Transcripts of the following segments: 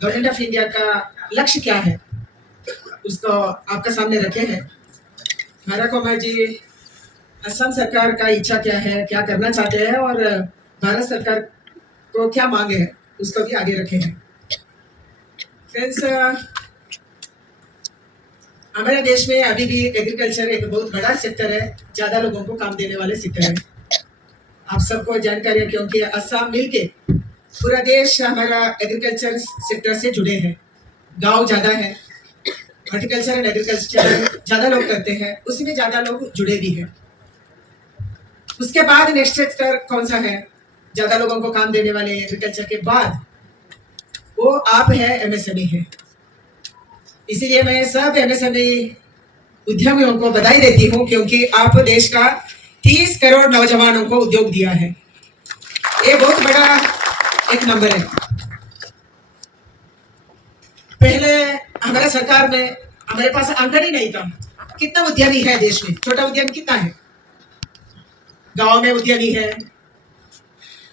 Government of India का लक्ष्य क्या है उसको आपका सामने रखे हैं। हमारा कुमार जी असम सरकार का इच्छा क्या है, क्या करना चाहते हैं और भारत सरकार को क्या मांगे है उसको भी आगे रखे हैं। फ्रेंड्स, हमारे देश में अभी भी एग्रीकल्चर एक बहुत बड़ा सेक्टर है, ज्यादा लोगों को काम देने वाले सेक्टर है। आप सबको जानकारी है क्योंकि असम मिलके पूरा देश हमारा एग्रीकल्चर सेक्टर से जुड़े हैं। गांव ज्यादा है, हॉर्टिकल्चर एंड एग्रीकल्चर ज्यादा लोग करते हैं, उसमें ज्यादा लोग जुड़े भी हैं। उसके बाद नेक्स्ट सेक्टर कौन सा है ज्यादा लोगों को काम देने वाले एग्रीकल्चर के बाद? वो आप है, एमएसएमई है। इसीलिए मैं सब एमएसएमई उद्यमियों को बधाई देती हूँ क्योंकि आप देश का 30 करोड़ नौजवानों को उद्योग दिया है। ये बहुत बड़ा एक नंबर है। पहले हमारे सरकार में हमारे पास आंकड़ा ही नहीं था कितना उद्यमी है देश में। छोटा उद्यमी कितना है? गांव में उद्यमी है,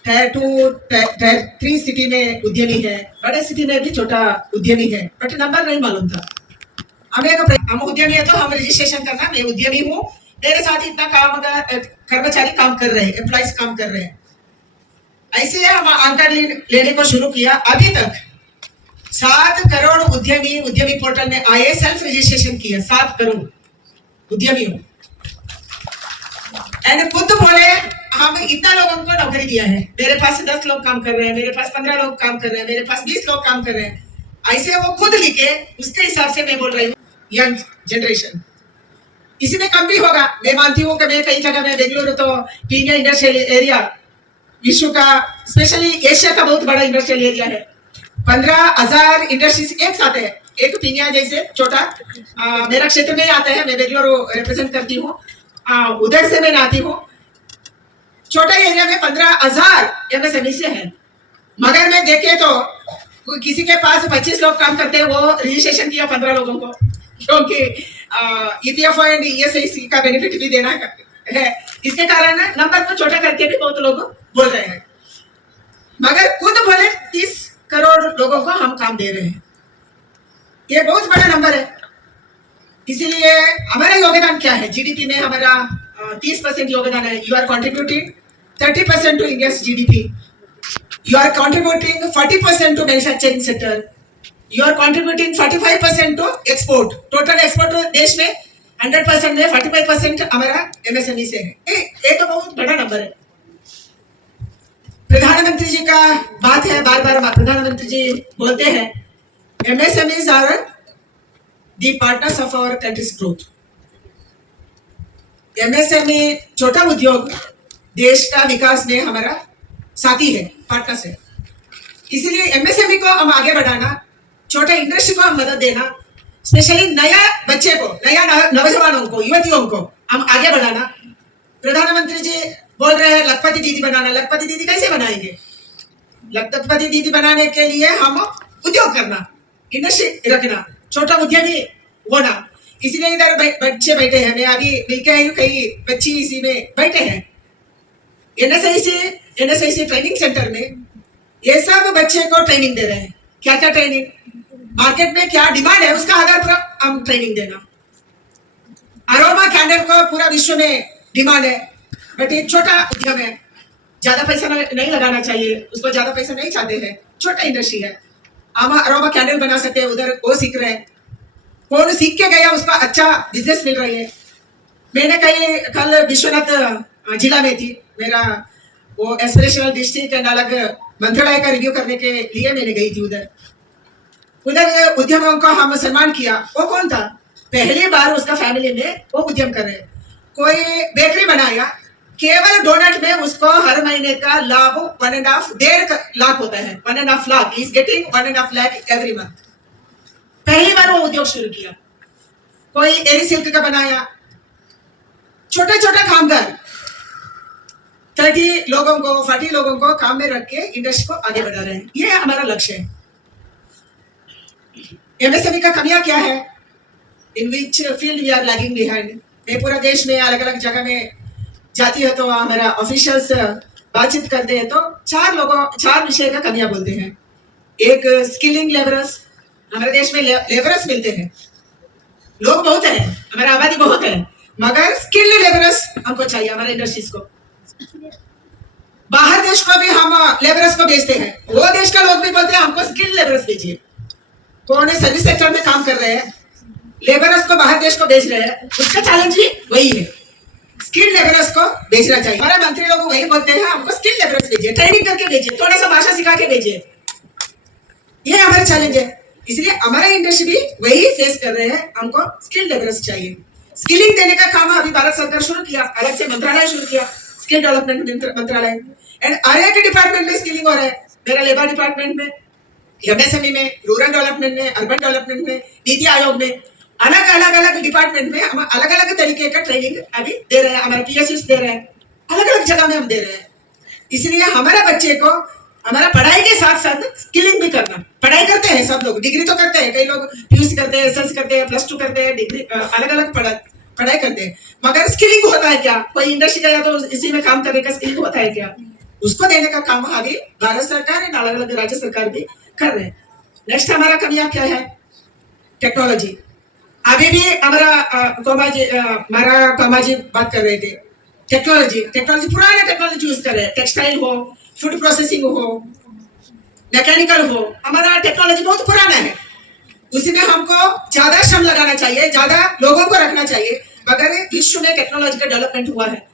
टायर 2 टायर 3 सिटी में उद्यमी है, बड़े सिटी में भी छोटा उद्यमी है, बट नंबर नहीं मालूम था हमें। हम उद्यमी है तो हम रजिस्ट्रेशन करना, मैं उद्यमी हूँ, मेरे साथ इतना काम कर्मचारी काम कर रहे हैं, एम्प्लॉइज काम कर रहे हैं। ऐसे हम आंकड़ा लेने को शुरू किया। अभी तक 7 करोड़ उद्यमी पोर्टल में आए, सेल्फ रजिस्ट्रेशन किया 7 करोड़ उद्यमियों। एंड खुद बोले हम इतना लोगों को नौकरी दिया है, मेरे पास 10 लोग काम कर रहे हैं, मेरे पास 15 लोग काम कर रहे हैं, मेरे पास 20 लोग काम कर रहे हैं। ऐसे वो खुद लिखे, उसके हिसाब से मैं बोल रही हूँ यंग जनरेशन इसी में कम भी होगा। मैं मानती हूँ कि मैं कई जगह में बेंगलुरु तो पीनिया इंडस्ट्रियल एरिया विश्व का, स्पेशली एशिया का बहुत बड़ा इंडस्ट्रियल एरिया है। 15,000 इंडस्ट्रीज एक साथ है। एक पीनिया जैसे छोटा मेरा क्षेत्र में आता है, मैं बेंगलुरु रिप्रेजेंट करती हूँ, उधर से मैं आती हूँ। छोटा एरिया में 15,000 एमएसएमई से है, मगर मैं देखे तो किसी के पास 25 लोग काम करते हैं, वो रजिस्ट्रेशन किया 15 लोगों को, क्योंकि ईपीएफओ एंड ईएसआईसी का बेनिफिट भी देना है। इसके कारण नंबर को छोटा करके भी बहुत लोग बोल रहे हैं, मगर खुद बोले 30 करोड़ लोगों को हम काम दे रहे हैं। ये बहुत बड़ा नंबर है। इसीलिए हमारा योगदान क्या है? जीडीपी में हमारा 30% योगदान है। You are contributing 30% to India's GDP. You are contributing 40% to manufacturing sector. You are contributing 45% to export. Total export देश में 100% में 45% हमारा एमएसएमई से है। ये तो बहुत बड़ा नंबर है। प्रधानमंत्री जी का बात है, बार बार प्रधानमंत्री जी बोलते हैं MSMEs are the partners of our country's growth. MSME छोटा उद्योग देश का विकास में हमारा साथी है, पार्टनर्स है। इसीलिए एमएसएमई को हम आगे बढ़ाना, छोटा इंडस्ट्री को हम मदद देना, स्पेशली नया बच्चे को, नया नौजवानों को, युवतियों को हम आगे बढ़ाना। प्रधानमंत्री जी बोल रहे हैं लखपति दीदी बनाना। लखपति दीदी कैसे बनाएंगे? लखपति दीदी बनाने के लिए हम उद्योग करना, इंडस्ट्री रखना, छोटा उद्यमी होना। इसीलिए इधर बच्चे बैठे हैं, मैं अभी मिलके आई हूँ, कई बच्ची इसी में बैठे हैं एनएसआईसी ट्रेनिंग सेंटर में। ये सब बच्चे को ट्रेनिंग दे रहे हैं। क्या क्या ट्रेनिंग? मार्केट में क्या डिमांड है उसका आधार पर हम ट्रेनिंग देना। अरोमा कैंडल को पूरा विश्व में डिमांड है, बट एक छोटा उद्यम है, ज्यादा पैसा नहीं लगाना चाहिए, उसको ज्यादा पैसा नहीं चाहते हैं, छोटा इंडस्ट्री है। हम अरोमा कैंडल बना सकते हैं, उधर वो सीख रहे हैं। कौन सीख के गया उसका अच्छा बिजनेस मिल रही है। मैंने कल विश्वनाथ जिला में थी, मेरा वो एस्पिरेशनल डिस्ट्रिक्ट एंड अलग मंत्रालय का रिव्यू करने के लिए मैंने गई थी। उधर उद्यमों का हम सम्मान किया। वो कौन था? पहली बार उसका फैमिली में वो उद्यम कर रहे हैं। कोई बेकरी बनाया, केवल डोनट में उसको हर महीने का लाभ 1.5 लाख होता है। 1.5 lakh is getting 1.5 lakh every month. पहली बार वो उद्योग शुरू किया। कोई एरी सिल्क का बनाया। छोटा छोटा कामगार 30 लोगों को, 40 लोगों को काम में रख के इंडस्ट्री को आगे बढ़ा रहे हैं। ये हमारा लक्ष्य है। एमएसएमई का कमियां क्या है? In which field we are lagging behind. मैं पूरा देश में अलग अलग जगह में जाती है तो हमारा ऑफिशियल्स बातचीत करते हैं तो 4 विषय का कमियां बोलते हैं। एक स्किलिंग लेबरर्स, हमारे देश में लेबरर्स मिलते हैं, लोग बहुत है, हमारा आबादी बहुत है, मगर स्किल्ड लेबरर्स हमको चाहिए हमारे इंडस्ट्रीज को। बाहर देश को भी हम लेबरर्स को भेजते हैं, वो देश का लोग भी बोलते हैं हमको स्किल्ड लेबरर्स भेजिए। कौन है सर्विस सेक्टर में काम कर रहे हैं, लेबरर्स को बाहर देश को भेज रहे हैं, उसका चैलेंज भी वही है, स्किल्ड लेबरर्स को भेजना चाहिए। हमारे मंत्री लोग वही बोलते हैं हमको स्किल्ड लेबरर्स भेजिए, ट्रेनिंग करके भेजिए, थोड़ा सा भाषा सिखा के भेजिए, ये हमारा चैलेंज है। इसलिए हमारा इंडस्ट्री भी वही फेस कर रहे हैं, हमको स्किल्ड लेबरर्स चाहिए। स्किलिंग देने का काम अभी भारत सरकार शुरू किया, अलग से मंत्रालय शुरू किया, स्किल डेवलपमेंट मंत्रालय, एंड हर एक डिपार्टमेंट में स्किलिंग हो रहा है। मेरा लेबर डिपार्टमेंट में, एमएसएमई में, रूरल डेवलपमेंट में, अर्बन डेवलपमेंट में, नीति आयोग में, अलग अलग डिपार्टमेंट में हम अलग अलग तरीके का ट्रेनिंग अभी दे रहे हैं, हमारे पीएसयू दे रहे हैं, अलग अलग जगह में हम दे रहे हैं। इसलिए हमारे बच्चे को हमारा पढ़ाई के साथ साथ स्किलिंग भी करना, पढ़ाई करते हैं सब लोग, डिग्री तो करते हैं, कई लोग पीयूसी करते हैं, एसएलसी करते हैं, प्लस 2 करते हैं, डिग्री अलग अलग पढ़ाई करते हैं, मगर स्किलिंग होता है क्या? कोई इंडस्ट्री गया तो इसी में काम करने का स्किलिंग होता है क्या? उसको देने का काम अभी भारत सरकार एंड अलग अलग राज्य सरकार भी कर रहे हैं। नेक्स्ट हमारा कमियां क्या है? टेक्नोलॉजी। अभी भी हमारा कोमाजी बात कर रहे थे, टेक्नोलॉजी पुराना टेक्नोलॉजी यूज कर रहे हैं, टेक्सटाइल हो, फूड प्रोसेसिंग हो, मैकेनिकल हो, हमारा टेक्नोलॉजी बहुत पुराना है, उसी में हमको ज्यादा श्रम लगाना चाहिए, ज्यादा लोगों को रखना चाहिए। मगर विश्व में टेक्नोलॉजी का डेवलपमेंट हुआ है,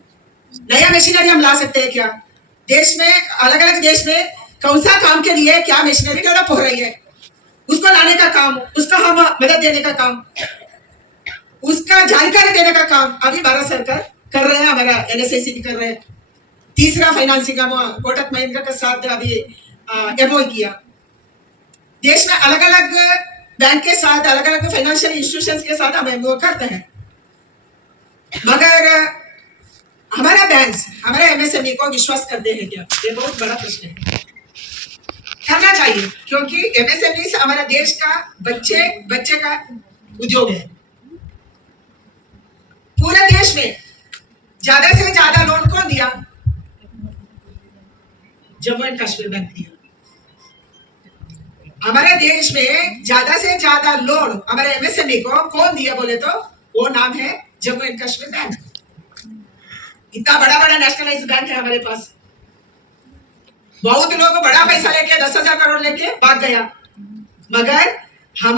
नया मशीनरी हम ला सकते हैं क्या? देश में अलग अलग देश में कौन सा काम के लिए क्या मशीनरी डेवलप हो रही है, उसको लाने का काम, उसका हम मदद देने का काम, उसका जानकारी देने का काम अभी भारत सरकार कर रहे हैं, हमारा एनएसएसी भी कर रहे हैं। तीसरा फाइनेंसिंग हम कोटक महिंद्रा के साथ अभी एमओयू किया। देश में अलग अलग बैंक के साथ, अलग अलग फाइनेंशियल इंस्टीट्यूशंस के साथ हम एमओयू करते हैं, मगर हमारा बैंक्स हमारे एमएसएमई को विश्वास करते हैं क्या? ये बहुत बड़ा प्रश्न है। करना चाहिए, क्योंकि एमएसएमई हमारा देश का बच्चे का उद्योग है। पूरे देश में ज्यादा से ज्यादा लोन कौन दिया? जम्मू एंड कश्मीर बैंक दिया। हमारे देश में ज्यादा से ज्यादा लोन हमारे एमएसएमई को कौन दिया बोले तो वो नाम है जम्मू एंड कश्मीर बैंक। इतना बड़ा बड़ा नेशनलाइज्ड बैंक है हमारे पास, बहुत लोग बड़ा पैसा लेके 10,000 करोड़ लेके भाग गया, मगर हम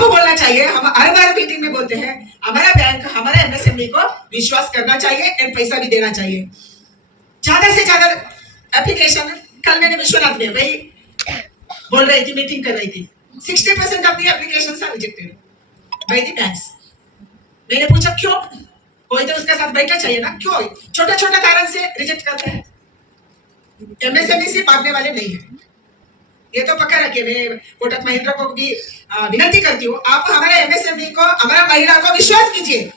बोलना चाहिए, हम हर बार मीटिंग में बोलते हैं हमारा बैंक हमारे एमएसएमई को विश्वास करना चाहिए एंड पैसा भी देना चाहिए। ज्यादा से ज्यादा एप्लीकेशन, कल मैंने विश्वनाथ में भाई बोल रही थी, मीटिंग कर रही थी, 60% of the applications are rejected by the banks. मैंने पूछा क्यों? कोई तो उसके साथ बैठना चाहिए ना, क्यों छोटा छोटा कारण से रिजेक्ट करते हैं? एमएसएमई से भागने वाले नहीं है, ये तो पक्का रखिए। मैं कोटक महिंद्रा को भी विनती करती हूँ, आप हमारे एमएसएमई को, हमारा महिला को विश्वास कीजिए,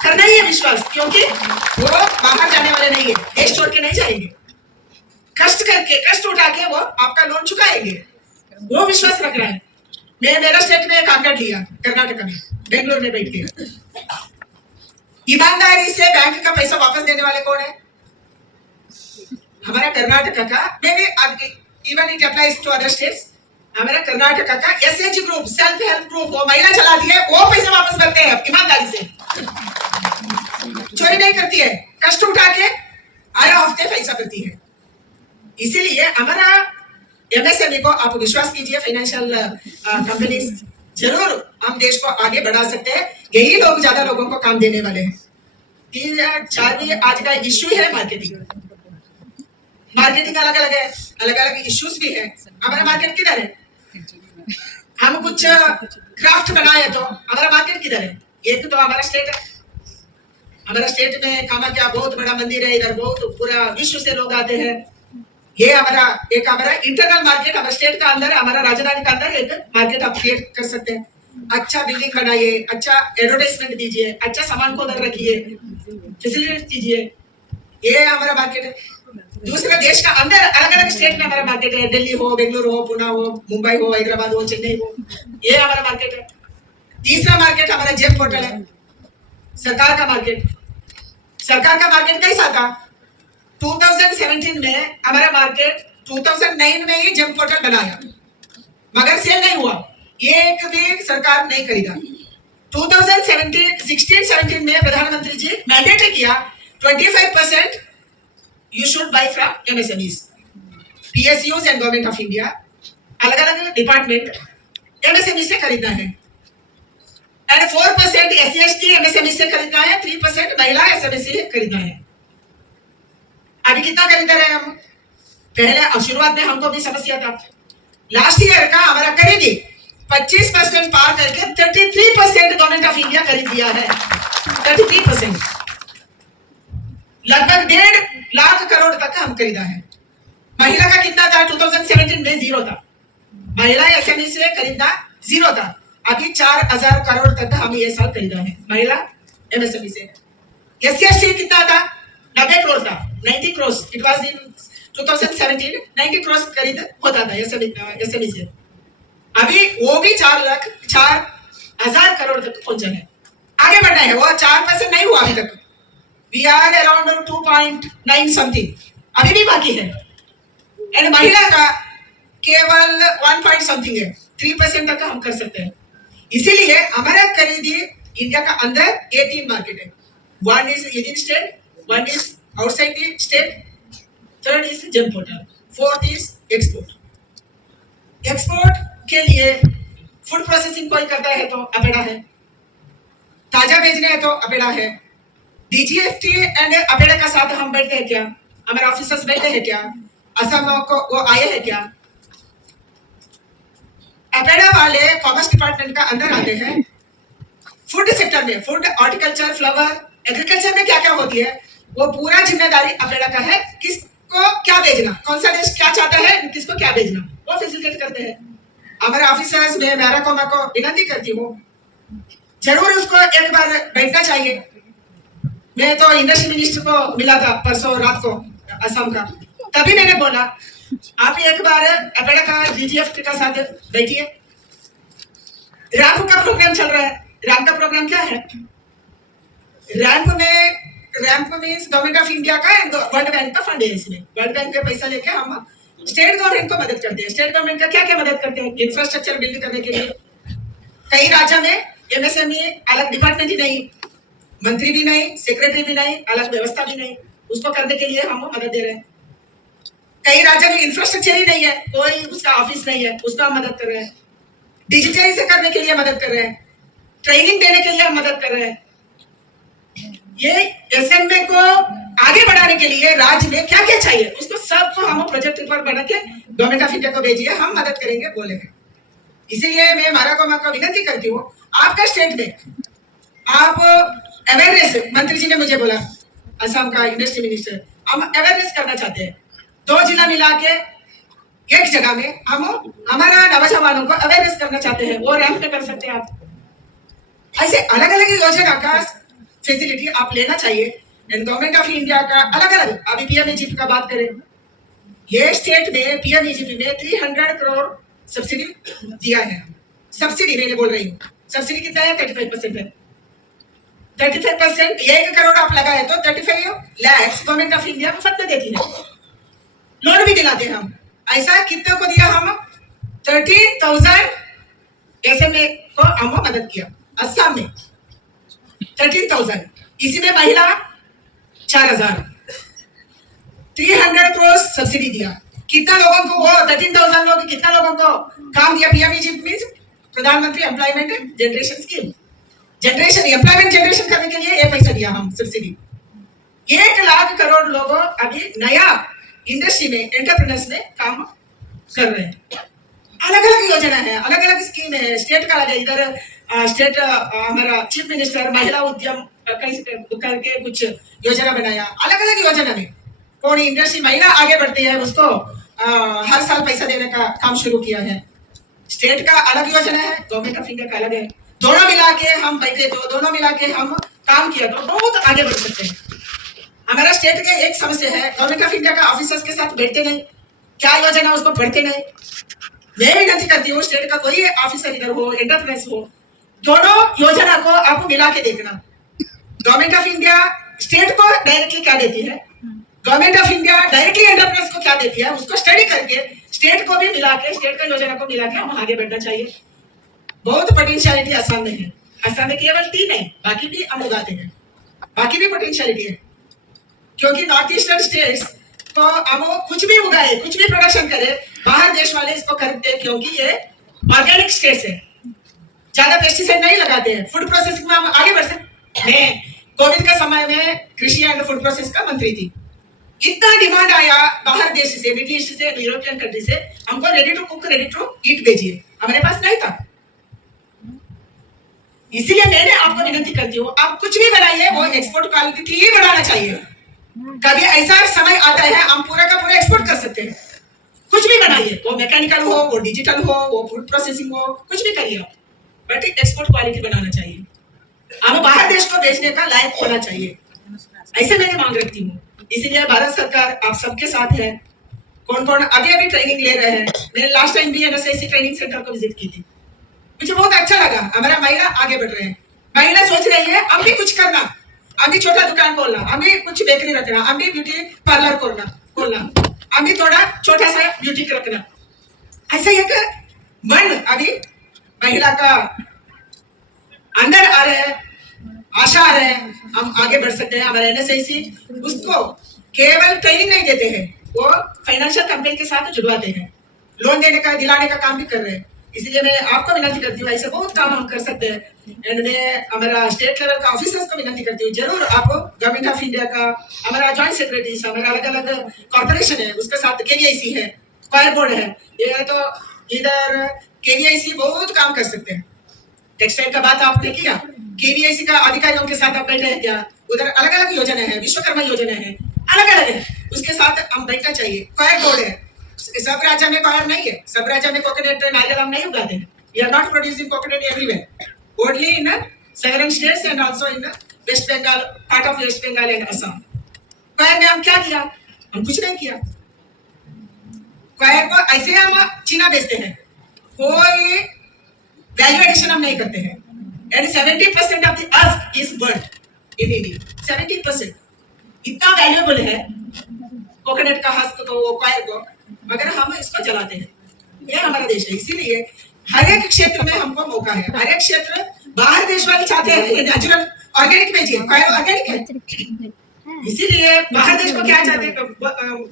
करना ही है विश्वास, क्योंकि वो बाहर जाने वाले नहीं है, देश छोड़ के नहीं जाएंगे, कष्ट करके, कष्ट उठा के वो आपका लोन चुकाएंगे, वो विश्वास रख रहा है। मैं मेरा स्टेट में कॉन्ट्रैक्ट लिया कर्नाटक में, बेंगलोर में बैठ के, ईमानदारी से बैंक का पैसा वापस देने वाले कौन है? हमारा कर्नाटक का, मैं even it applies to other states, हमारा कर्नाटक का SHG group, self help group, वो महिला चलाती है, वो पैसे वापस करते हैं ईमानदारी से, चोरी नहीं करती है, कष्ट उठा के हर हफ्ते पैसा करती है। इसीलिए हमारा एमएसएमई को आप विश्वास कीजिए, फाइनेंशियल कंपनीज जरूर हम देश को आगे बढ़ा सकते हैं, यही लोग ज्यादा लोगों को काम देने वाले हैं। 3-4 आज का इश्यू है मार्केटिंग अलग अलग है, अलग अलग इश्यूज भी है। हमारा मार्केट किधर है? हम कुछ क्राफ्ट बनाए तो हमारा मार्केट किधर है? एक तो हमारा स्टेट है, हमारा स्टेट में कामाख्या बहुत बड़ा मंदिर है, इधर बहुत पूरा विश्व से लोग आते हैं। ये हमारा इंटरनल मार्केट, हमारे स्टेट का अंदर, हमारा राजधानी का अंदर एक मार्केट आप क्रिएट कर सकते हैं। अच्छा बिल्डिंग बनाइए, अच्छा एडवर्टाइजमेंट दीजिए, अच्छा सामान को उधर रखिए, फैसिलिटेट कीजिए, ये हमारा मार्केट है। दूसरे देश का अंदर अलग अलग स्टेट में हमारा मार्केट है, दिल्ली हो, बेंगलुरु हो, पुणे हो, मुंबई हो, हैदराबाद हो, चेन्नई हो, ये हमारा मार्केट है। तीसरा मार्केट हमारा जेम पोर्टल है, सरकार का मार्केट। सरकार का मार्केट कैसा था? 2017 में हमारा मार्केट 2009 में ही जेम पोर्टल बनाया, मगर सेल नहीं हुआ, एक भी सरकार नहीं खरीदा। 2016-17 में प्रधानमंत्री जी मैंडेट किया 25% you should buy from MSMEs, PSUs and government of India, अलग अलग डिपार्टमेंट MSME से खरीदना है, एंड 4% SC/ST MSME से खरीदना है, 3% महिला SME से खरीदना है। अभी कितना खरीद रहे हैं हम? पहले शुरुआत में हमको भी समस्या था, लास्ट ईयर का हमारा खरीदी 25% पार करके 33% गवर्नमेंट ऑफ इंडिया खरीद लिया है, 33%, लगभग 1.5 लाख करोड़ तक हम खरीदा है। महिला का कितना था? 2017 में 0 था, महिला SME से खरीदना 0 था, अभी 4000 करोड़ तक हम ये साल खरीदा है महिला MSME से। SC/ST कितना था? 90 करोड़ था, 90 crore, it was in 2017 90 crore खरीद होता था SME से, अभी वो भी 4,04,000 करोड़ तक पहुंचा है। आगे बढ़ना है, वो 4% नहीं हुआ अभी तक, वी आर अराउंड 2.9 समथिंग, अभी भी बाकी है, एंड महिला का केवल 1 पॉइंट समथिंग है, 3% तक हम कर सकते हैं। इसीलिए हमारा खरीदी इंडिया का अंदर 18 मार्केट है, 1 is within state, 1 is outside the state, 3rd is GeM portal, 4th is export. Export के लिए फूड प्रोसेसिंग कोई करता है तो अपेडा है, ताजा बेचने है तो अपेडा है, DGFT एंड अपेडा का साथ हम बैठते हैं क्या? हमारे ऑफिसर्स बैठे हैं क्या? असम को वो आए हैं क्या? अपेडा वाले कॉमर्स डिपार्टमेंट का अंदर आते हैं। फूड सेक्टर में, फूड, हॉर्टिकल्चर, फ्लावर, एग्रीकल्चर में क्या क्या होती है, वो पूरा जिम्मेदारी अपेडा का है, किसको क्या भेजना, कौन सा देश क्या चाहता है, किसको क्या भेजना, वो फैसिलिटेट करते हैं। हमारे ऑफिसर्स में मेरा को विनती करती हूँ, जरूर उसको एक बार बैठना चाहिए। मैं तो इंडस्ट्री मिनिस्टर को मिला था परसों रात को असम का, तभी मैंने बोला आप एक बार अपेडा का DGFT का साथ बैठिए। रैंप का प्रोग्राम चल रहा है, रैंप का प्रोग्राम क्या है? Ramp means government of India का एंड वर्ल्ड बैंक का फंड है, इसमें वर्ल्ड बैंक का पैसा लेके हम स्टेट गवर्नमेंट को मदद करते हैं। स्टेट गवर्नमेंट का क्या क्या मदद करते हैं? इंफ्रास्ट्रक्चर बिल्ड करने के लिए, कई राज्यों में MSME अलग डिपार्टमेंट ही नहीं, मंत्री भी नहीं, सेक्रेटरी भी नहीं, अलग व्यवस्था भी नहीं, उसको करने के लिए हम मदद दे रहे हैं। कई राज्यों में इंफ्रास्ट्रक्चर ही नहीं है, कोई उसका ऑफिस नहीं है, उसका हम मदद कर रहे हैं। डिजिटलाइज करने के लिए मदद कर रहे हैं, ट्रेनिंग देने के लिए हम मदद कर रहे हैं। ये SME को आगे बढ़ाने के लिए राज्य में क्या क्या चाहिए उसको सबको हम प्रोजेक्ट रिपोर्ट बना के गवर्नमेंट ऑफ इंडिया को भेजिए, हम मदद करेंगे बोले हैं। इसीलिए मैं मारा को विनती करती हूँ, आपका स्टेट में आप अवेयरनेस, मंत्री जी ने मुझे बोला, असम का इंडस्ट्री मिनिस्टर, हम अवेयरनेस करना चाहते हैं, 2 जिला मिला के एक जगह में हम हमारा नौजवानों को अवेयरनेस करना चाहते हैं, वो रैंप पे कर सकते हैं आप। ऐसे अलग अलग योजना का फैसिलिटी आप लेना चाहिए, एंड गवर्नमेंट ऑफ इंडिया का अलग अलग, अभी PMEGP का बात करें, ये स्टेट में PMEGP में 300 करोड़ सब्सिडी दिया है। सब्सिडी मैंने बोल रही हूँ, सब्सिडी कितना है? 35% है। 35%, 1 करोड़ आप लगाए तो 35 लाख गवर्नमेंट ऑफ इंडिया मुफ्त में देती है, लोन भी दिलाते हैं हम। ऐसा कितने को दिया हम? 13,000 SME को हम मदद किया असम में, 13,000, इसी में महिला 4,000, 300 करोड़ सब्सिडी दिया। कितना लोगों को, वो 13,000 लोग, कितना लोगों को काम दिया? PMEGP मीन्स प्रधानमंत्री employment generation scheme, generation employment generation करने के लिए ये पैसा दिया हम सब्सिडी। 1 लाख करोड़ लोगों अभी नया इंडस्ट्री में, एंटरप्रेन्योर्स में काम कर रहे हैं। अलग अलग योजना है, अलग अलग स्कीम है, स्टेट का अलग है। इधर स्टेट हमारा चीफ मिनिस्टर महिला उद्यम करके कुछ योजना बनाया, अलग अलग योजना में कौन इंडस्ट्री महिला आगे बढ़ती है उसको हर साल पैसा देने का काम शुरू किया है। स्टेट का अलग योजना है, गवर्नमेंट ऑफ इंडिया का अलग है, दोनों मिला के हम बैठे तो, दोनों मिला के हम काम किया तो बहुत आगे बढ़ सकते हैं। हमारा स्टेट के एक समस्या है, गवर्नमेंट ऑफ इंडिया का ऑफिसर्स के साथ बैठते नहीं, क्या योजना उसको पढ़ते नहीं। मैं विनती करती हूँ, स्टेट का कोई ऑफिसर इधर हो, एंटरप्रेन्योर्स हो, दोनों योजना को आप मिला के देखना। गवर्नमेंट ऑफ इंडिया स्टेट को डायरेक्टली क्या देती है, government of India directly entrepreneurs को क्या देती है उसको स्टडी करके स्टेट को भी मिला के स्टेट का योजना को मिला के हम आगे बढ़ना चाहिए। बहुत पोटेंशियलिटी असम में है। असम में केवल 3 नहीं, बाकी भी हम उगाते हैं, बाकी भी पोटेंशियलिटी है। क्योंकि नॉर्थ ईस्टर्न स्टेट्स को हम कुछ भी उगाए, कुछ भी प्रोडक्शन करे, बाहर देश वाले इसको खरीदते हैं क्योंकि ये ऑर्गेनिक स्टेट्स है, ज्यादा पेस्टिसाइड नहीं लगाते हैं। फूड प्रोसेसिंग में हम आगे बढ़ सकते। मैं कोविड का समय में कृषि एंड फूड प्रोसेस का मंत्री थी। इतना डिमांड आया बाहर देश से, मिडिल ईस्ट से, यूरोपियन कंट्री से, हमको ready to cook, ready to eat भेजिए, हमारे पास नहीं था। इसीलिए मैंने आपको विनती करती हूँ, आप कुछ भी बनाइए वो एक्सपोर्ट क्वालिटी ही बनाना चाहिए। कभी ऐसा समय आता है हम पूरा का पूरा एक्सपोर्ट कर सकते हैं। कुछ भी बनाइए, वो मैकेनिकल हो, वो डिजिटल हो, वो फूड प्रोसेसिंग हो, कुछ भी करिए आप, बट एक्सपोर्ट क्वालिटी बनाना चाहिए। हमें बाहर देश को बेचने का लायक होना चाहिए, ऐसे मैंने मांग रखती हूँ। इसीलिए भारत सरकार आप सबके साथ है। कौन कौन अभी अभी ट्रेनिंग ले रहे हैं, मैंने लास्ट टाइम भी NSIC ट्रेनिंग सेंटर को विजिट की थी, मुझे बहुत अच्छा लगा। हमारा महिला आगे बढ़ रहे हैं, महिला सोच रही है हम भी कुछ करना, हम भी छोटा दुकान खोलना, हम भी कुछ बेकरी रखना, हम भी ब्यूटी पार्लर खोलना, हम भी थोड़ा छोटा सा ब्यूटी रखना। ऐसा एक मन अभी महिला का अंदर आ रहे हैं, आशा आ रहे हैं, हम आगे बढ़ सकते हैं। हमारे NSIC उसको केवल ट्रेनिंग नहीं देते हैं, वो फाइनेंशियल कंपनी के साथ जुड़वाते हैं, लोन देने का, दिलाने का काम भी कर रहे हैं। इसलिए मैं आपको विनती करती हूँ, ऐसे बहुत काम हम कर सकते हैं। एंड मैं हमारा स्टेट लेवल का ऑफिसर्स को विनती करती हूँ, जरूर आप गवर्नमेंट ऑफ इंडिया का, हमारा ज्वाइंट सेक्रेटरीज, हमारा अलग अलग कॉर्पोरेशन है, उसके साथ KVIC है, क्वायर बोर्ड है, ये तो इधर KVIC बहुत काम कर सकते हैं। टेक्सटाइल का बात आपने किया, KVIC का अधिकारियों के साथ आप बैठे हैं क्या? उधर अलग अलग योजना है, विश्वकर्मा योजना है, अलग अलग है, उसके साथ हम बैठना चाहिए। क्वायर बोर्ड है, सब राज्य में क्वायर नहीं है, सब राज्य में कोकोनट नारियल हम नहीं उगाते हैं। We are not producing coconut everywhere, only in seven states and also in West Bengal, part of West Bengal and Assam. Coir में हम क्या किया? हम कुछ नहीं किया। क्वायर को ऐसे हम चीना बेचते हैं, कोई वैल्यू एडिशन हम नहीं करते हैं। And 70% of the earth is bird in India, 70% इतना वैल्यूएबल है कोकोनट का हस्क को, वो क्वायर को, मगर हम इसको जलाते हैं। ये हमारा देश है, इसीलिए हर एक क्षेत्र में हमको मौका है। हर एक क्षेत्र बाहर देश वाले चाहते हैं ये नेचुरल ऑर्गेनिक भेजिए, क्वायर ऑर्गेनिक है, इसीलिए बाहर देश को क्या चाहते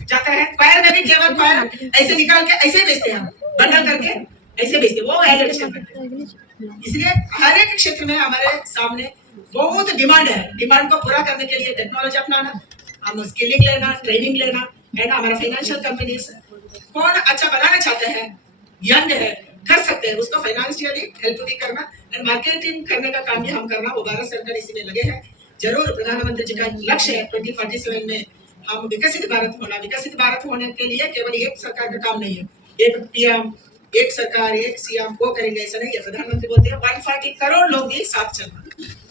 जाता है, क्वायर में भी केवल क्वायर ऐसे निकाल के ऐसे बेचते हैं, बंडल करके ऐसे बेचते, वो वैल्यू एडिशन करते हैं। इसलिए हर एक क्षेत्र में हमारे सामने बहुत डिमांड है। डिमांड को पूरा करने के लिए टेक्नोलॉजी अपनाना, हम स्किलिंग लेना, ट्रेनिंग लेना, एंड हमारा फाइनेंशियल कंपनीज कौन अच्छा बनाना चाहते हैं, यंग है, कर सकते हैं, उसको फाइनेंशियली हेल्प भी करना एंड मार्केटिंग करने का काम भी हम करना, वो भारत सरकार इसी में लगे हैं। जरूर प्रधानमंत्री जी का लक्ष्य है 2047 में हम विकसित भारत होना। विकसित भारत होने के लिए केवल एक सरकार का काम नहीं है, एक PM, एक सरकार, एक CM वो करेंगे ऐसा नहीं है। प्रधानमंत्री बोलते हैं 140 करोड़ लोग भी साथ चलना,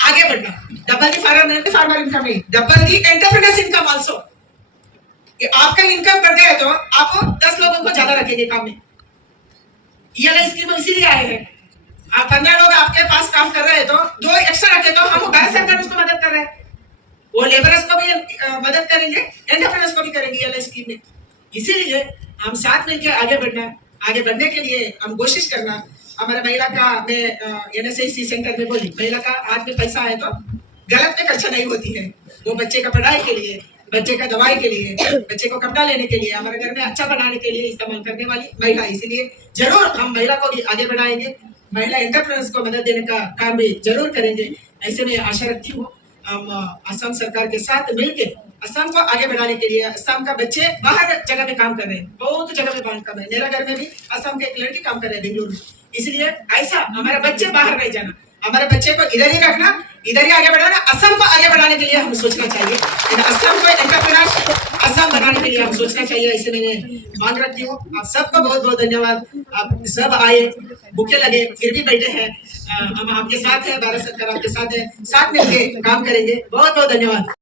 आगे बढ़ना, डबल दी फार्मर इनकम नहीं, डबल दी एंटरप्रेन्योर्स इनकम आल्सो। आपका इनकम बढ़ गया तो आप 10 लोगों को ज्यादा रखेंगे काम में। ELI स्कीम इसीलिए आए हैं, आप 15 लोग आपके पास काम कर रहे हैं तो 2 एक्स्ट्रा रखे तो हम भारत सरकार उसको मदद कर रहे हैं, वो लेबरर्स को भी मदद करेंगे, एंटरप्रेन्योर्स को भी करेंगे ELI स्कीम में। इसीलिए हम साथ मिलकर आगे बढ़ना, आगे बढ़ने के लिए हम कोशिश करना। हमारा महिला का, मैं NSIC सेंटर में बोली, महिला का हाथ में पैसा है तो गलत में खर्चा नहीं होती है, वो बच्चे का पढ़ाई के लिए, बच्चे का दवाई के लिए, बच्चे को कपड़ा लेने के लिए, हमारे घर में अच्छा बनाने के लिए इस्तेमाल करने वाली महिला। इसीलिए जरूर हम महिला को भी आगे बढ़ाएंगे, महिला एंटरप्रेन्योर्स को मदद देने का काम भी जरूर करेंगे। ऐसे में आशा रखती हूँ हम असम सरकार के साथ मिलकर असम को आगे बढ़ाने के लिए। असम का बच्चे बाहर जगह में काम कर रहे हैं, बहुत जगह में काम कर रहे हैं, मेरा घर में भी असम के एक लड़की काम कर रहे हैं बेंगलुरु। इसलिए ऐसा हमारे बच्चे बाहर नहीं जाना, हमारे बच्चे को इधर ही रखना, इधर ही आगे बढ़ाना। असम को आगे बढ़ाने के लिए हम सोचना चाहिए, असम को एंटरप्रेन्योर असम बनाने के लिए हम सोचना चाहिए। ऐसे मैंने मांग रखती हूँ। आप सबको बहुत बहुत धन्यवाद, आप सब आए, भूखे लगे फिर भी बैठे हैं, हम आपके साथ है, भारत सरकार आपके साथ है, साथ मिलकर काम करेंगे। बहुत बहुत धन्यवाद।